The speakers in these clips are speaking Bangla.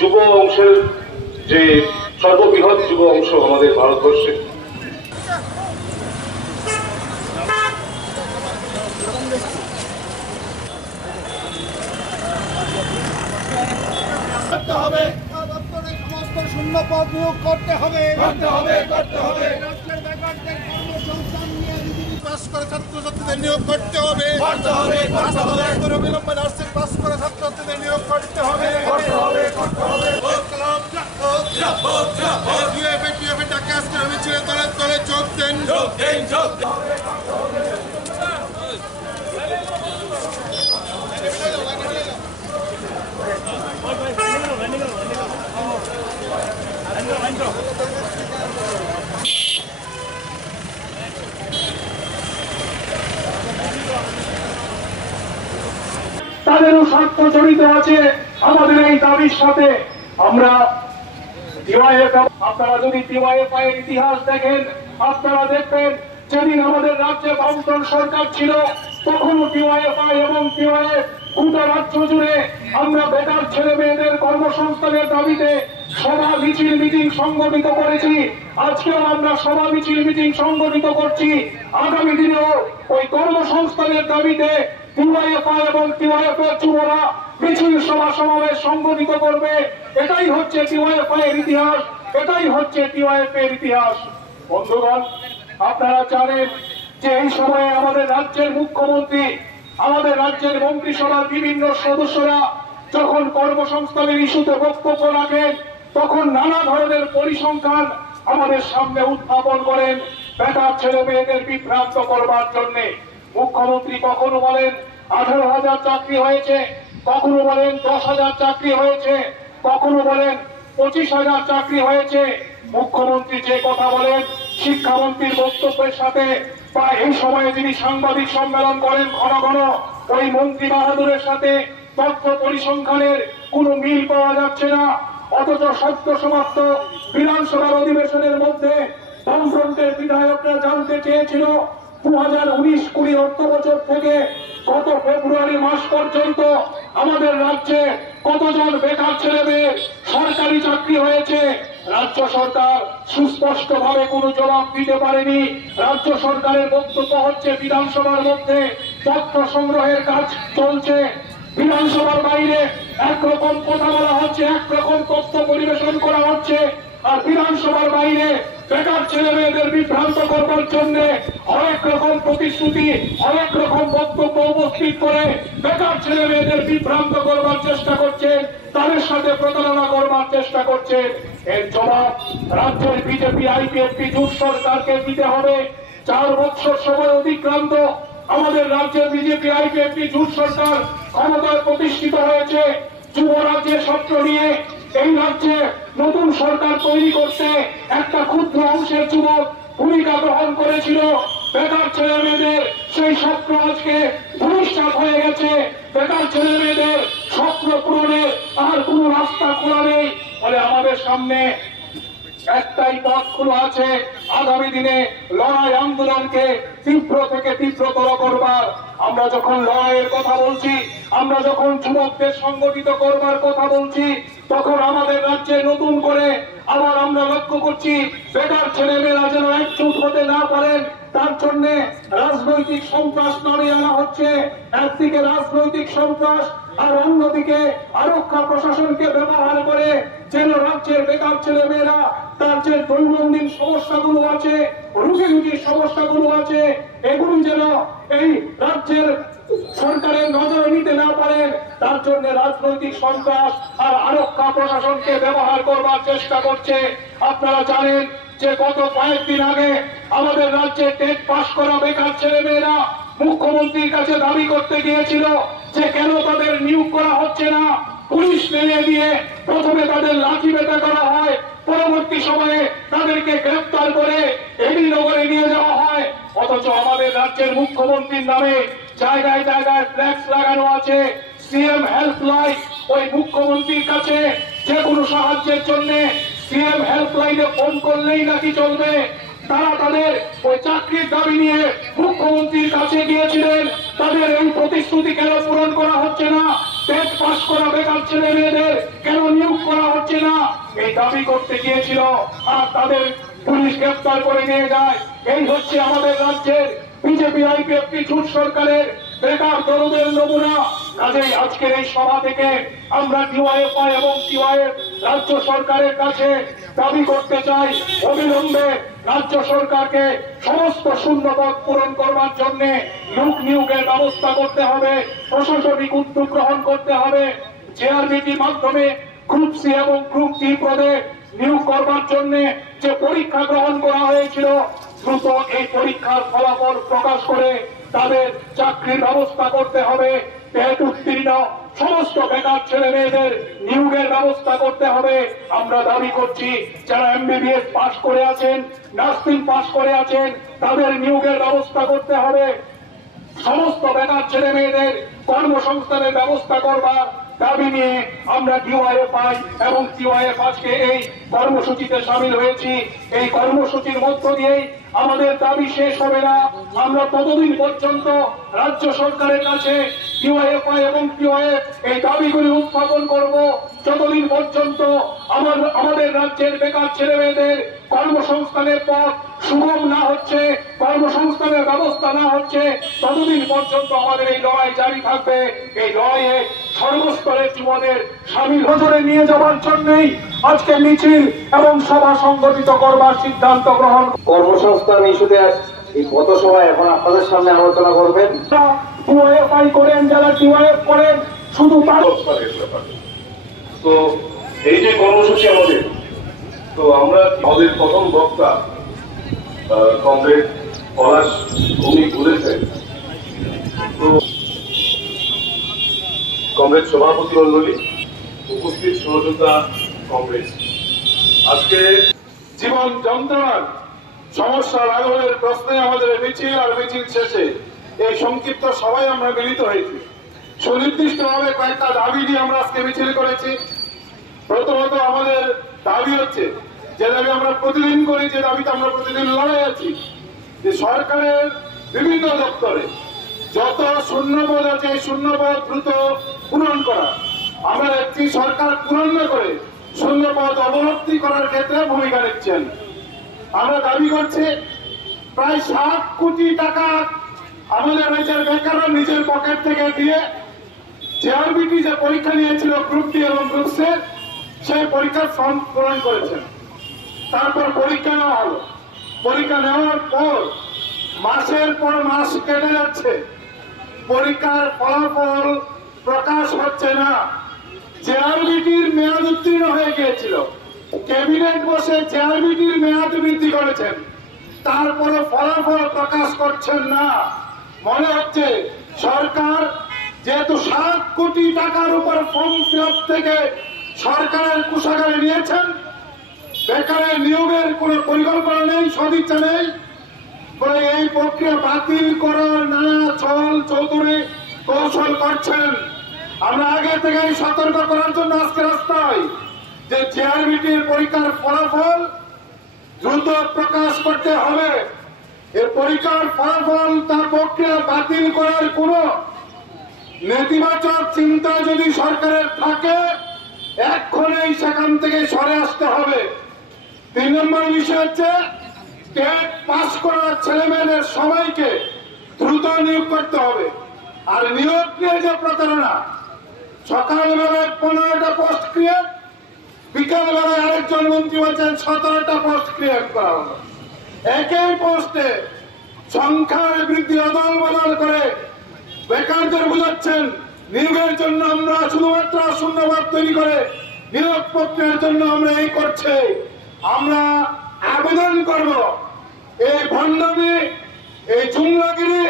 যুব অংশের যে সর্ববৃহৎ যুব অংশ আমাদের ভারতবর্ষে, শূন্য পদ নিয়োগ করতে হবে। পাস করে ছাত্রছাত্রীদের নিয়োগ করতে হবে। অবিলম্বে নার্সিং পাস করে ছাত্রছাত্রীদের নিয়োগ করতে হবে। ডাকে আজকের মিছিলে তলে তলে যোগ দেন। তাদেরও স্বার্থ জড়িত আছে আমাদের এই দাবির সাথে। আমরা আপনারা যদি ডিওয়াইএফআই এর ইতিহাস দেখেন, আপনারা দেখবেন যেদিন আমাদের রাজ্যে বামফ্রন্ট সরকার ছিল তখনও ডিওয়াইএফআই এবং ডিওয়াইএফ গোটা রাজ্য জুড়ে আমরা বেকার ছেলে মেয়েদের কর্মসংস্থানের দাবিতে সভা মিছিল মিটিং সংগঠিত করেছি। আজকেও আমরা সভা মিছিল মিটিং সংগঠিত করছি। আগামী দিনেও ওই কর্মসংস্থানের দাবিতে ডিওয়াইএফআই এবং ডিওয়াইএফ এর যুবরা মিছিল সভা সমাবেশ সংগঠিত করবে। এটাই হচ্ছে ডিওয়াইএফআই এর ইতিহাস, এটাই হচ্ছে ডিওয়াইএফ এর ইতিহাস। বন্ধুগণ, আপনারা জানেন যে এই সময়ে আমাদের রাজ্যের মুখ্যমন্ত্রী, আমাদের রাজ্যের মন্ত্রিসভার বিভিন্ন সদস্যরা যখন কর্মসংস্থানের ইস্যুতে বক্তব্য রাখেন তখন নানা ধরনের পরিসংখ্যান আমাদের সামনে উত্থাপন করেন বেকার ছেলে মেয়েদের বিভ্রান্ত করবার জন্য। মুখ্যমন্ত্রী কখনো বলেন 18,000 চাকরি হয়েছে, কখনো বলেন 10,000 চাকরি হয়েছে, কখনো বলেন 25,000 চাকরি হয়েছে। মুখ্যমন্ত্রী যে কথা বলেন শিক্ষামন্ত্রীর বক্তব্যের সাথে বা এই সময়ে যিনি সাংবাদিক সম্মেলন করেন ঘন ঘন, ওই মন্ত্রী বাহাদুরের সাথে তথ্য পরিসংখ্যানের কোনো মিল পাওয়া যাচ্ছে না। অথচ সদ্য সমাপ্ত বিধানসভার অধিবেশনের মধ্যে বামফ্রন্টের বিধায়করা জানতে চেয়েছিল 2019-20 অর্থ বছর থেকে গত ফেব্রুয়ারি মাস পর্যন্ত আমাদের রাজ্যে কতজন বেকার ছেলে মেয়ে সরকারি চাকরি হয়েছে। রাজ্য সরকার সুস্পষ্টভাবে কোনো জবাব দিতে পারেনি। রাজ্য সরকারের বক্তব্য হচ্ছে বিধানসভার মধ্যে তথ্য সংগ্রহের কাজ চলছে, বিধানসভার বাইরে একরকম কথা বলা হচ্ছে, একরকম তথ্য পরিবেশন করা হচ্ছে, আর বিধানসভার বাইরে বেকার ছেলে মেয়েদের বিভ্রান্ত করবার জন্য অনেক রকম প্রতিশ্রুতি, অনেক রকম বক্তব্য উপস্থিত করে বেকার ছেলে মেয়েদের বিভ্রান্ত করবার চেষ্টা করছে, তাদের সাথে প্রতারণা করবার চেষ্টা করছে। এর জবাব রাজ্যের বিজেপি আইপিএফটি জোট সরকারকে দিতে হবে। 4 বছর সময় অতিক্রান্ত আমাদের রাজ্যের বিজেপি আইপিএফটি জোট সরকার ক্ষমতায় প্রতিষ্ঠিত হয়েছে। যুব রাজ্যের স্বপ্ন নিয়ে এই রাজ্যে নতুন সরকার তৈরি করতে একটা ক্ষুদ্র অংশের যুবক ভূমিকা গ্রহণ করেছিল। বেকার ছেলে মেয়েদের সেই স্বপ্ন আজকে ভবিষ্যৎ হয়ে গেছে। বেকার ছেলে মেয়েদের স্বপ্ন পূরণে আর কোন রাস্তা খোলা নেই। ফলে আমাদের সামনে একটাই পথ খোলা আছে, আগামী দিনে লড়াই আন্দোলনকে তীব্র থেকে তীব্রতর করবার। আমরা যখন লড়াইয়ের কথা বলছি, আমরা যখন যুবকদের সংগঠিত করবার কথা বলছি, তখন আমাদের রাজ্যে নতুন করে আবার আমরা লক্ষ্য করছি বেকার ছেলে মেয়েরা যেন একজোট হতে না পারেন তার জন্য রাজনৈতিক সন্ত্রাস নামিয়ে আনা হচ্ছে। একদিকে রাজনৈতিক সন্ত্রাস আর অন্যদিকে আরক্ষা প্রশাসনকে ব্যবহার করে যেন রাজ্যের বেকার ছেলে মেয়েরা তার যে দৈনন্দিন সমস্যাগুলো আছে, রুগী রুগীর সমস্যাগুলো আছে, এগুলি যেন এই রাজ্যের সরকারের নজরে নিতে না পারেন তার জন্য রাজনৈতিক সন্ত্রাস আর আরক্ষা প্রশাসনকে ব্যবহার করবার চেষ্টা করছে। আপনারা জানেন যে গত কয়েকদিন আগে আমাদের রাজ্যে টেট পাস করা বেকার ছেলে মেয়েরা মুখ্যমন্ত্রীর কাছে দাবি করতে গিয়েছিল যে কেন তাদের নিয়োগ করা হচ্ছে না। পুলিশ নেমে দিয়ে প্রথমে তাদের লাঠি পেটা করা হয়, পরবর্তী সময়ে তাদেরকে গ্রেফতার করে এডি নগরে নিয়ে যাওয়া হয়। অথচ আমাদের রাজ্যের মুখ্যমন্ত্রীর নামে জায়গায় জায়গায় ফ্ল্যাক্স লাগানো আছে, সিএম হেল্পলাইন। ওই মুখ্যমন্ত্রীর কাছে যে কোনো সাহায্যের জন্য সিএম হেল্পলাইনে ফোন করলেই নাকি চলবে। তারা তাদের ওই চাকরির দাবি নিয়ে মুখ্যমন্ত্রীর কাছে গিয়েছিলেন। তাদের এই প্রতিশ্রুতি কেন পূরণ করা হচ্ছে না? টেট পাস করা বেকার ছেলে মেয়েদের কেন নিয়োগ করা হচ্ছে না, এই দাবি করতে গিয়েছিল আর তাদের পুলিশ গ্রেফতার করে নিয়ে যায়। এই হচ্ছে আমাদের রাজ্যের বিজেপি আইপিএফটি জোট সরকারের বেকার দরদের নমুনা। কাজেই আজকের এই সভা থেকে আমরা ডিওয়াইএফআই এবং টিওয়াইএফ রাজ্য সরকারের কাছে দাবি করতে চাই, অবিলম্বে রাজ্য সরকারকে সমস্ত শূন্যপদ পূরণ করবার জন্য লোক নিয়োগের ব্যবস্থা করতে হবে, প্রশাসনিক উদ্যোগ গ্রহণ করতে হবে। জেআরবিটির মাধ্যমে গ্রুপ সি এবং গ্রুপ ডি পদে নিয়োগ করবার জন্য যে পরীক্ষা গ্রহণ করা হয়েছিল, দ্রুত এই পরীক্ষার ফলাফল প্রকাশ করে তাদের চাকরির ব্যবস্থা করতে হবে। টেট উত্তীর্ণ সমস্ত বেকার ছেলে মেয়েদের নিয়োগের ব্যবস্থা করতে হবে। আমরা দাবি করছি যারা এমবিবিএস পাস করে আছেন, নার্সিং পাস করে আছেন, তাদের নিয়োগের ব্যবস্থা করতে হবে। সমস্ত বেকার ছেলে মেয়েদের কর্মসংস্থানের ব্যবস্থা করবার দাবি নিয়ে আমরা ডিওয়াইএফআই এবং টিওয়াইএফ আজকে এই কর্মসূচিতে সামিল হয়েছি। এই কর্মসূচির মধ্য দিয়েই আমাদের দাবি শেষ হবে না। আমরা ততদিন পর্যন্ত রাজ্য সরকারের কাছে ডিওয়াইএফআই এবং টিওয়াইএফ এই দাবিগুলি উত্থাপন করব যতদিন পর্যন্ত আমাদের রাজ্যের বেকার ছেলে মেয়েদের কর্মসংস্থানের পথ সুগম না হচ্ছে, কর্মসংস্থানের ব্যবস্থা না হচ্ছে, ততদিন পর্যন্ত আমাদের এই লড়াই জারি থাকবে। এই লড়াইয়ে সর্বস্তরের যুবদের সামিল হজরে নিয়ে যাওয়ার জন্যই আজকে মিছিল এবং সভা সংগঠিত করবার সিদ্ধান্ত গ্রহণ। কর্মসংস্থান ইস্যুতে এই পথসভা এখন আপনাদের সামনে আলোচনা করবেন। টিওয়াইএফআই করেন, যারা টিওয়াইএফ করেন, শুধু তার তো এই যে কর্মসূচি আমাদের, তো আমরা আমাদের প্রথম বক্তা কমরেড পলাশ ভূমি বলেছেন, তো কমরেড সভাপতি মন্ডলী, উপস্থিত সহযোদ্ধা কমরেড, আজকে জীবন যন্ত্রণার সমস্যা লাঘবের প্রশ্নে আমাদের মিছিল আর মিছিল শেষে এই সংক্ষিপ্ত সভায় আমরা মিলিত হয়েছি। সুনির্দিষ্টভাবে কয়েকটা দাবি নিয়ে আমরা আজকে মিছিল করেছি। প্রথমত আমাদের দাবি হচ্ছে, যে দাবি আমরা প্রতিদিন করি, যে দাবিতে আমরা প্রতিদিন লড়াই আছি, যে সরকারের বিভিন্ন দপ্তরে যত শূন্যপদ আছে এই শূন্যপদ দ্রুত পূরণ করা। আমরা দেখছি সরকার পূরণ না করে শূন্যপদ অবলব্ধি করার ক্ষেত্রে ভূমিকা নিচ্ছেন। আমরা দাবি করছি প্রায় 7 কোটি টাকা আমাদের রাজ্যের বেকাররা নিজের পকেট থেকে দিয়ে জেআরবিটি যে পরীক্ষা নিয়েছিল গ্রুপ ডি এবং গ্রুপ সি, সেই পরীক্ষার ফর্ম পূরণ করেছেন। তারপর পরীক্ষা নেওয়া হলো, পরীক্ষা নেওয়ার পর মাসের পর মাস কেটে যাচ্ছে, পরীক্ষার ফলাফল প্রকাশ হচ্ছে না। জেআরবিটির মেয়াদ উত্তীর্ণ হয়ে গিয়েছিল, ক্যাবিনেট বসে জেআরবিটির মেয়াদ বৃদ্ধি করেছেন, তারপরে ফলাফল প্রকাশ করছেন না। মনে হচ্ছে সরকার যেহেতু 7 কোটি টাকার উপর ফর্ম ফিল থেকে সরকারের কোষাগারে নিয়েছেন, বেকারের নিয়োগের কোন পরিকল্পনা নেই, সদিচ্ছা নেই, বলে এই প্রক্রিয়া বাতিল করার নানা ছল চৌধুরী কৌশল করছেন। আমরা আগে থেকেই সতর্ক করার জন্য আজকে রাস্তায় যে জেআরবিটির পরীক্ষার ফলাফল দ্রুত প্রকাশ করতে হবে। এই পরীক্ষার ফলাফল তার প্রক্রিয়া বাতিল করার কোন নেতিবাচক চিন্তা যদি সরকারের থাকে, এক্ষুনি সেখান থেকে সরে আসতে হবে। 3 নম্বর বিষয় হচ্ছে টেট পাস করা ছেলে মেয়েদের সবাইকে দ্রুত নিয়োগ করতে হবে। আর নিয়োগ নিয়ে যে প্রতারণা, সকালবেলায় 15টা পোস্ট ক্রিয়েট, বিকালবেলায় আরেকজন মন্ত্রী বলছেন 17টা পোস্ট ক্রিয়েট করা হলো। একই পোস্টে সংখ্যার বৃদ্ধি অদল বদল করে বেকারদের বুঝাচ্ছেন নিয়োগের জন্য আমরা শুধুমাত্র শূন্যপদ তৈরি করে নিয়োগ প্রক্রিয়ার জন্য আমরা এই করছি। আমরা আবেদন করব এই ভণ্ডামি, এই জুমলাগিরি,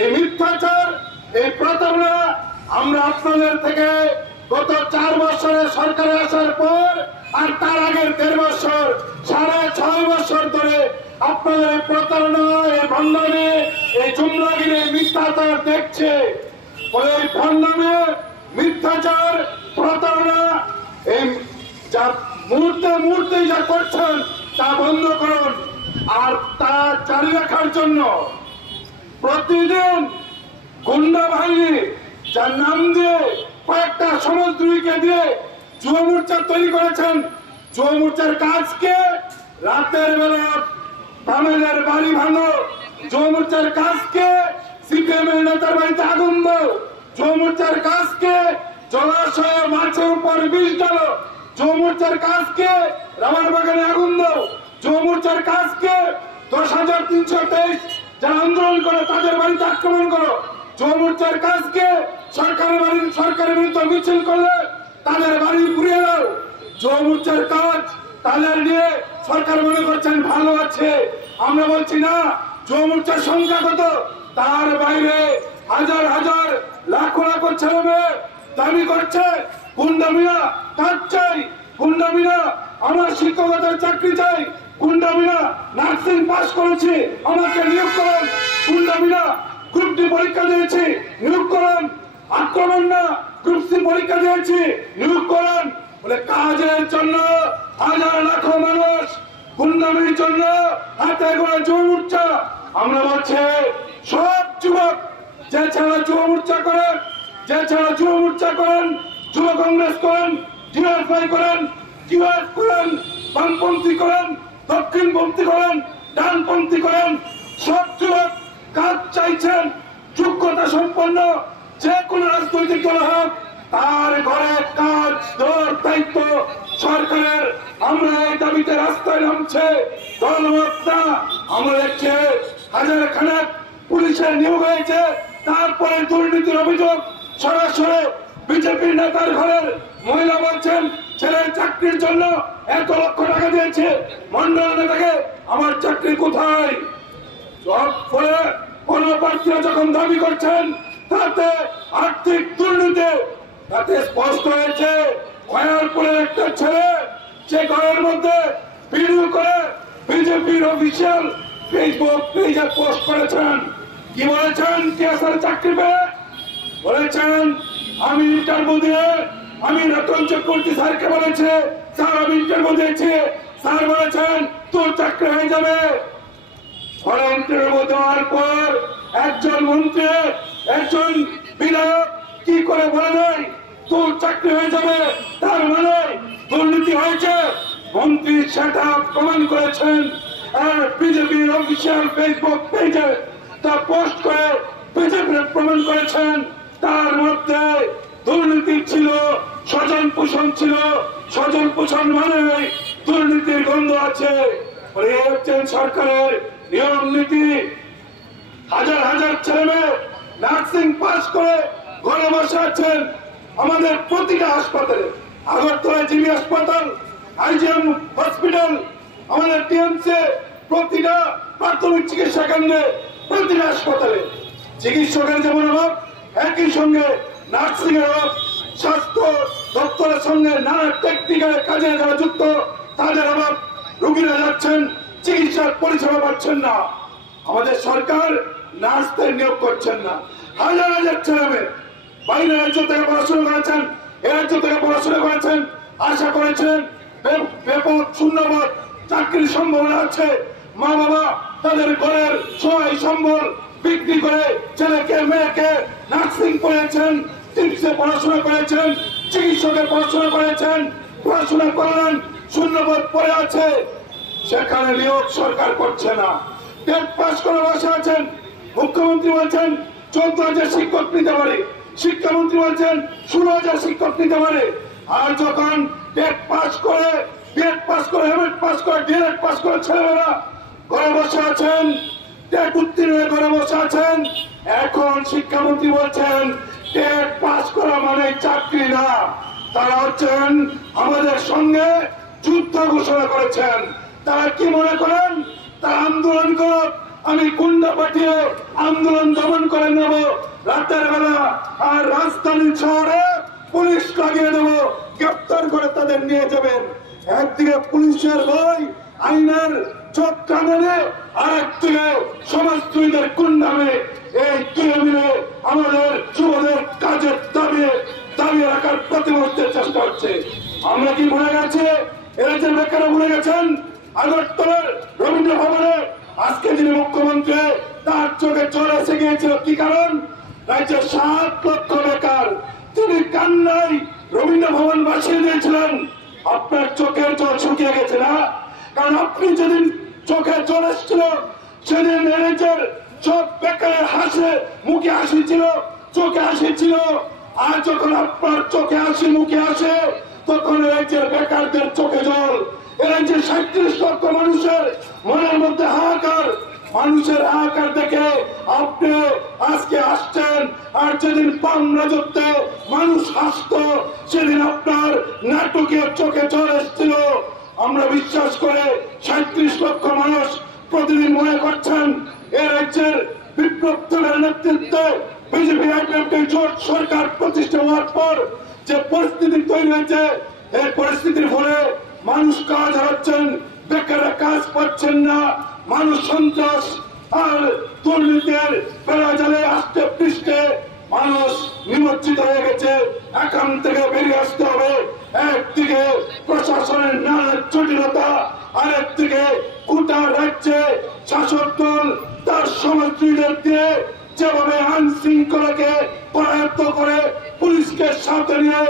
এই মিথ্যাচার, এই প্রতারণা আমরা আপনাদের থেকে গত 4 বছরে সরকারে আসার পর আর তার আগের 1.5 বছর, 6.5 বছর ধরে আপনাদের এই প্রতারণা, এই ভণ্ডামি, এই জুমলাগিরি, মিথ্যাচার দেখছে। বলে এই ভণ্ডামি, মিথ্যাচার, প্রতারণা এই যা মুহূর্তে মুহূর্তে যা করছেন তা বন্ধ করুন। আর তা জারি রাখার জন্য প্রতিদিন গুন্ডা বাহিনী যার নাম দিয়ে কয়েকটা সমাজদ্রোহীকে দিয়ে যুব মোর্চা তৈরি করেছেন। যুব মোর্চার কাজকে রাতের বেলা বামেদের বাড়ি ভাঙো, যুব মোর্চার কাজকে সিপিএম এর নেতার বাড়িতে আগুন দাও, যুব মোর্চার কাজকে জলাশয়ে মাছের উপর বিষ ডালো, যুব মোর্চার কাজকে রাবার বাগানে আগুন দাও, যুব মোর্চার কাজকে 10,323 যারা আন্দোলন করে তাদের বাড়িতে আক্রমণ করো, যুব মোর্চার কাজকে সরকারের বিরুদ্ধে মিছিল করলে তাদের বাড়ি পুড়িয়ে দাও। যুব মোর্চার কাজ তাদের নিয়ে সরকার মনে করছেন ভালো আছে, আমরা বলছি না। যুব মোর্চার সংখ্যা কত, তার বাইরে হাজার হাজার লাখো লাখো ছেলে মেয়ে দাবি করছে গুন্ডামিনা কাজ চাই, গুন্ডামিনা আমার শিক্ষকতার চাকরি চাই, গুন্ডামিনা নার্সিং পাস করেছি আমাকে নিয়োগ করুন, গুন্ডামিনা গ্রুপ ডি পরীক্ষা দিয়েছি নিয়োগ করুন, আক্রমণ না গ্রুপ সি পরীক্ষা দিয়েছি নিয়োগ করুন বলে কাজের জন্য হাজার লাখো মানুষ গুন্ডামির জন্য হাতে গোড়া যুব মোর্চা। আমরা বলছি সব যুবক যে ছাড়া যুব মোর্চা করেন, যে ছাড়া যুব মোর্চা করেন, যুব কংগ্রেস করেন, ডিএফআই করেন, কিউএফ করেন, বামপন্থী করেন, দক্ষিণপন্থী করেন, ডানপন্থী করেন, সব যুবক কাজ চাইছেন যোগ্যতা সম্পন্ন যে কোনো রাজনৈতিক দল হোক তার ঘরে কাজ দেওয়ার দায়িত্ব সরকারের। আমরা এই দাবিতে রাস্তায় নামছে দলমত না। আমরা দেখছি হাজার খানেক পুলিশের নিয়োগ হয়েছে, তারপরে দুর্নীতির অভিযোগ সরাসরি বিজেপির নেতার ঘরের মহিলা বলছেন ছেলের চাকরির জন্য 1 লক্ষ টাকা দিয়েছে মন্ডল নেতাকে, আমার চাকরি কোথায়? ফলে কোন প্রার্থীরা যখন দাবি করছেন তাতে আর্থিক দুর্নীতি, তাতে স্পষ্ট হয়েছে খয়ারপুরের একটা ছেলে সে ঘরের মধ্যে ভিডিও করে বিজেপির অফিসিয়াল ফেসবুক পেজে পোস্ট করেছেন। কি বলেছেন? কি আসলে চাকরি পেয়ে বলেছেন আমি ইন্টারভিউ দিয়ে আমি রতন চক্রবর্তী স্যারকে বলেছে স্যার আমি ইন্টারভিউ দিয়েছি, স্যার বলেছেন তোর চাকরি হয়ে যাবে। ফলে ইন্টারভিউ দেওয়ার পর একজন মন্ত্রী একজন বিধায়ক কি করে বলে নাই তোর চাকরি হয়ে যাবে, তার মানে দুর্নীতি হয়েছে। মন্ত্রী সেটা প্রমাণ করেছেন আর বিজেপির অফিসিয়াল ফেসবুক পেজে তা পোস্ট করে বিজেপি প্রমাণ করেছেন তার মধ্যে দুর্নীতি ছিল, স্বজন পোষণ ছিল। স্বজন পোষণ মানে দুর্নীতির গন্ধ আছে। এই হচ্ছেন সরকারের নিয়ম নীতি। হাজার হাজার ছেলে মেয়ে নার্সিং পাস করে ঘরে বসে আছেন আমাদের প্রতিটা হাসপাতালে, আগরতলা জিবি হাসপাতাল, আইজিএম হসপিটাল, আমাদের টিএমসি, প্রতিটা প্রাথমিক চিকিৎসা কেন্দ্রে, প্রতিটা হাসপাতালে চিকিৎসকের যেমন অভাব একই সঙ্গে নার্সিং এর অভাব, স্বাস্থ্য দপ্তরের সঙ্গে নানা টেকনিক্যাল কাজে যারা যুক্ত তাদের অভাব। রোগীরা যাচ্ছেন চিকিৎসার পরিষেবা পাচ্ছেন না। আমাদের সরকার নার্সদের নিয়োগ করছেন না। হাজার হাজার ছেলে মেয়ে বাইরের রাজ্য থেকে পড়াশোনা করেছেন, এ রাজ্য থেকে পড়াশোনা করেছেন, আশা করেছেন ব্যাপক শূন্যবাদ চাকরির সম্ভাবনা আছে। মা বাবা তাদের ঘরের সহায় সম্বল বিক্রি করে ছেলেকে মেয়েকে নার্সিং পড়েছেন, টিপসে পড়াশোনা করেছেন, চিকিৎসকের পড়াশোনা করেছেন, পড়াশোনা করলেন, শূন্যবাদ পড়ে আছে, সেখানে নিয়োগ সরকার করছে না। টেট পাস করে বসে আছেন। মুখ্যমন্ত্রী বলছেন 14,000 শিক্ষক নিতে পারে, শিক্ষামন্ত্রী বলছেন 16,000 শিক্ষক নিতে পারে। আর যখন টেট পাস করে, বিএড পাস করে, এমএড পাস করে, ডিএলএড পাস করে ছেলেমেয়েরা ঘরে বসে আছেন, টেট উত্তীর্ণ হয়ে ঘরে বসে আছেন, এখন শিক্ষামন্ত্রী বলছেন টেট পাস করা মানে চাকরি না। তারা হচ্ছেন আমাদের সঙ্গে যুদ্ধ ঘোষণা করেছেন। তারা কি মনে করেন তারা আন্দোলন করুক, আমি গুন্ডা পাঠিয়ে আন্দোলন দমন করে নেব রাতের বেলা, আর রাজধানী শহরে পুলিশ লাগিয়ে দেব, গ্রেপ্তার করে তাদের নিয়ে যাবেন। একদিকে পুলিশের ভয় আইনের চোখ কাঁদে, আর একদিকে সমাজদ্রোহীদের গুন্ডামে। এই দুই মিলে আমাদের যুবদের কাজের দাবি রাখার প্রতিমুহূর্তের চেষ্টা হচ্ছে। আমরা কি ভুলে গেছি? এরা যে বেকার ভুলে গেছেন আগরতলার রবীন্দ্র ভবনে আজকে যিনি মুখ্যমন্ত্রী তার চোখে জল এসে গিয়েছিল। কি কারণ? রাজ্যে 7 লক্ষ বেকার, 3 আপনি কান্নায় রবীন্দ্র ভবন বাসিয়ে দিয়েছিলেন, আপনার চোখের জল শুকিয়ে গেছে না? কারণ আপনি যেদিন চোখে জল এসেছিল সেদিন ম্যানেজার সব বেকারের হাসে মুখে হাসি ছিল, চোখে হাসি ছিল। আর যখন আপনার চোখে হাসি মুখে আসে তখন রাজ্যের বেকারদের চোখে জল। এ রাজ্যের 37 লক্ষ মানুষের মনের মধ্যে হাহাকার, মানুষের হাহাকার দেখে আপনি আজকে আসছেন। আর যেদিন পান রাজত্বে মানুষ হাসত সেদিন আপনার নাটকের চোখে জল এসেছিল। আমরা বিশ্বাস করে 37 লক্ষ মানুষ প্রতিদিন মনে করছেন এ রাজ্যের বিপ্লব দলের নেতৃত্বে বিজেপি জোট সরকার প্রতিষ্ঠা হওয়ার পর যে পরিস্থিতি তৈরি হয়েছে, এই পরিস্থিতির ফলে মানুষ কাজ হারাচ্ছেন, বেকাররা কাজ পাচ্ছেন না, মানুষ সন্ত্রাস আর দুর্নীতির বেড়াজালে আষ্টে পৃষ্ঠে মানুষ নিমজ্জিত হয়ে গেছে। এখান থেকে বেরিয়ে আসতে হবে। একদিকে প্রশাসনের নানা জটিলতা, আরেকদিকে গোটা রাজ্যে শাসক দল তার সমাজীদের দিয়ে যেভাবে আইন শৃঙ্খলাকে করায়ত্ত করে পুলিশকে সাথে নিয়ে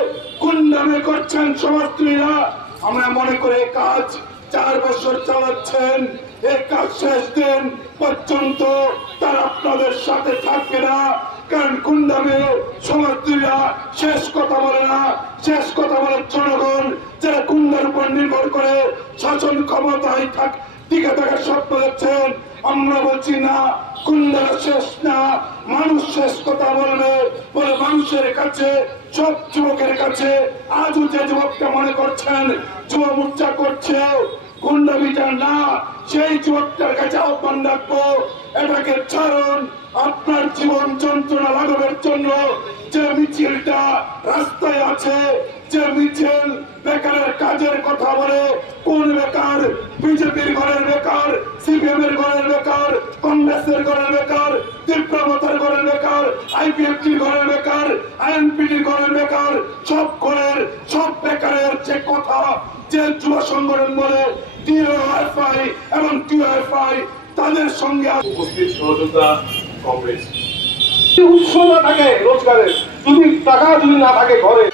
গুন্ডামি করছেন সমাজীরা। আমরা মনে করি কাজ 4 বছর চালাচ্ছেন, এই কাজ শেষ দিন পর্যন্ত তারা আপনাদের সাথে থাকবে না। কারণ গুন্ডামি সমাজীরা শেষ কথা বলে না, শেষ কথা বলে জনগণ, যারা গুন্ডার উপর নির্ভর করে শাসন ক্ষমতায় টিকে থাকার স্বপ্ন দেখছেন। আমরা বলছি না, গুন্ডারা শেষ না, মানুষ শেষ কথা বলবে বলে মানুষের কাছে, সব যুবকের কাছে আজও যে যুবকটা মনে করছেন যুব মোর্চা করছে গুন্ডা বিচার না, সেই যুবকটার কাছে আহ্বান রাখবো, এটাকে ছাড়ুন। আপনার জীবন যন্ত্রণা লাঘবের জন্য যে মিছিলটা রাস্তায় আছে, যে মিছিল বেকারের কাজের কথা বলে, কোন বেকার? বিজেপির ঘরের বেকার, সিপিএম এর ঘরের বেকার, কংগ্রেসের ঘরের বেকার, তীব্রমতার ঘরের বেকার, আইপিএফটির ঘরের বেকার, আইএনপিটির ঘরের বেকার, সব ঘরের সব বেকারের যে কথা, যে যুব সংগঠন বলে ডিওএফআই এবং টিওএফআই, তাদের সঙ্গে উপস্থিত সহযোগিতা কংগ্রেস। উৎস না থাকে রোজগারের, যদি টাকা যদি না থাকে ঘরে,